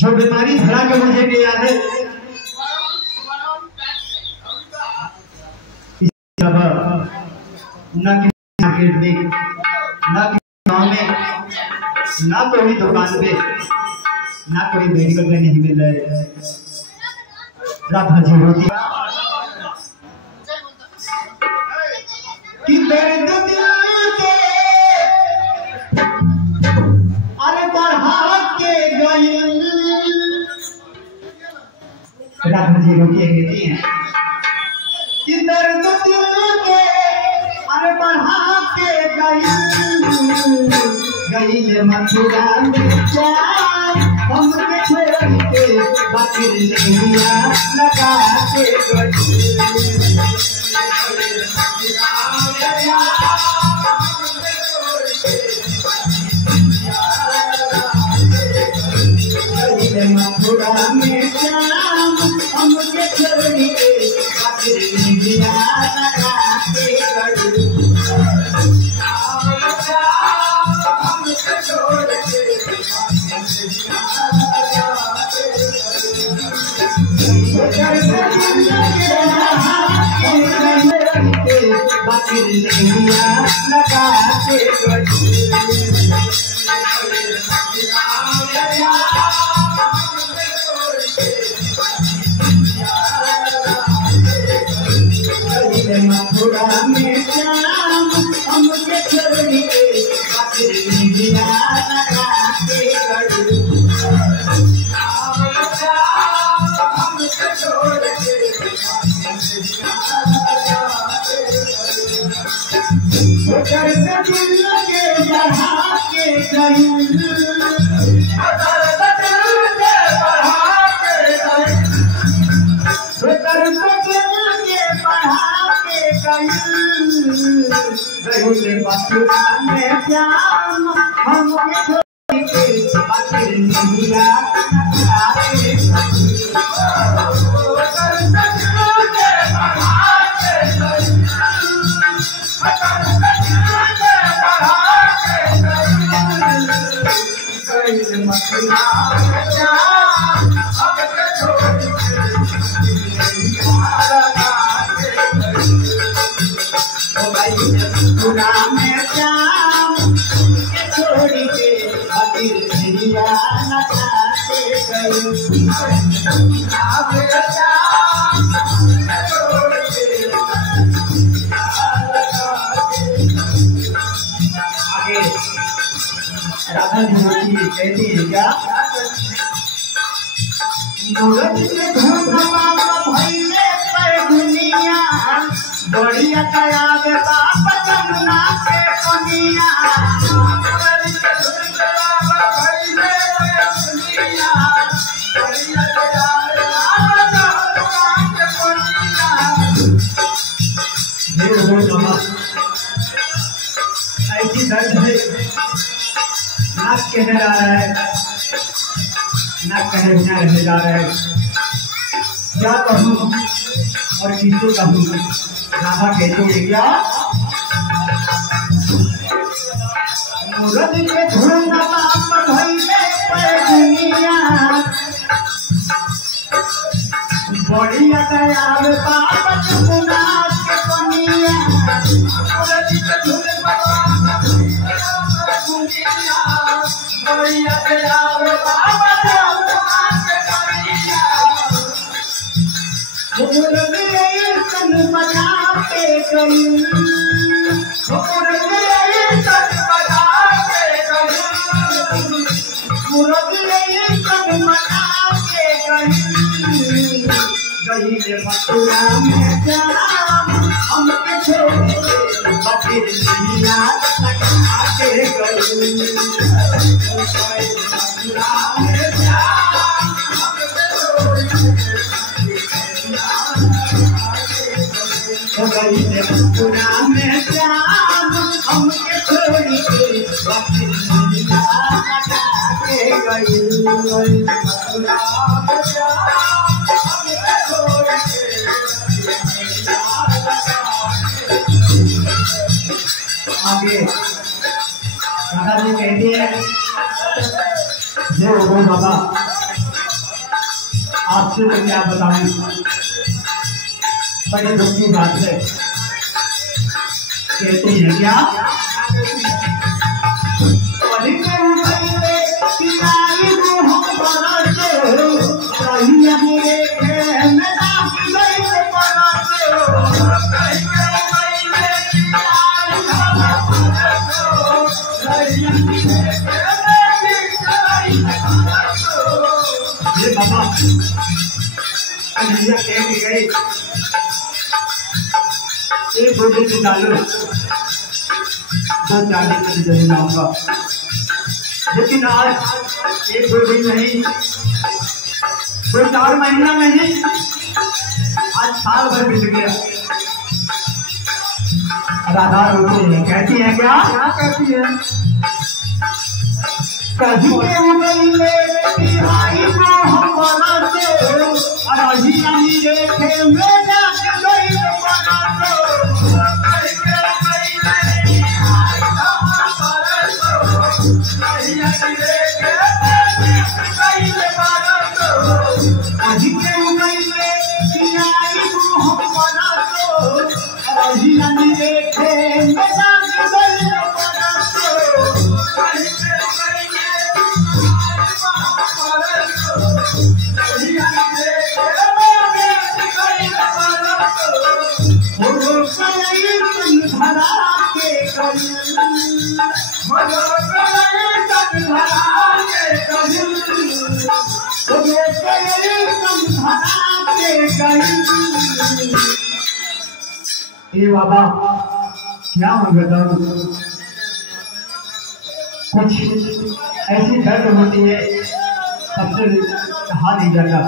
जो बीमारी धरा के मुझे भी याद है, न किसी मार्केट में, न किसी गाँव में, ना कोई दुकान पे, ना कोई मेडिकल में नहीं मिल रहे। रात भजी होती कि दर्द दिल के अरे बढ़ा के गई। रात भजी होती है कि दर्द दिल के अरे बढ़ा के गई मथुरा में चार हमने छोड़ के बाकी लिया लगा के मथुरा में श्याम हमके छोड़ के बाकी लिया लगा के मथुरा में श्याम हमके छोड़ के बाकी लिया लगा के बढ़ा के मथुरा में श्याम हमके छोड़ के बाकी लिया मथुरा में श्याम छोड़ के अबीर लिया नचाते गए। आगे राधा जी कहती है क्या, दुनिया बढ़िया कया बाप जमुना के कनिया ऐसी दर्द है, नाक कहने जा रहा है, नाक कहने बिना रहने जा रहा है। क्या कहूँ और किसको कहूँ, राधा कहते हैं क्या, मुरद के धुन बाप भइले पर दुनिया बढ़िया दयाल बाप जमुना के कनिया। मुरद के धुन बाप दुनिया बढ़िया दयाल बाप जमुना के कनिया। मुरद तन बना के गई, मुरद तन बना के गई, मुरद तन बना के गई। मथुरा में श्याम हमके छोड़ के बाकी लिया लगा के गई। मथुरा में श्याम हमके छोड़ के मथुरा में श्याम हमके छोड़ के बाकी लिया लगा के गई। मथुरा में श्याम आगे राधा जी कहती है जय हो बाबा। आपसे तो क्या बताऊं, बड़ी दुख की बात है। कहते हैं क्या ये बाबा कन्हैया कह के गए एक बोझे से डालो 240 की जमीन आऊंगा, लेकिन आज एक दो दिन नहीं, 2-4 महीना नहीं, आज साल भर बीत गया। राधा रोती है, कहती है क्या कहती है, कभी के उगले तिहाई को हम बनाते अराजी नहीं देखे मेरा गई बनाते कभी के उगले तिहाई को हम बनाते अराजी नहीं देखे मेरा गई ये बाबा क्या हो गया, कुछ ऐसी दर्द होती है सबसे कहा नहीं जाता।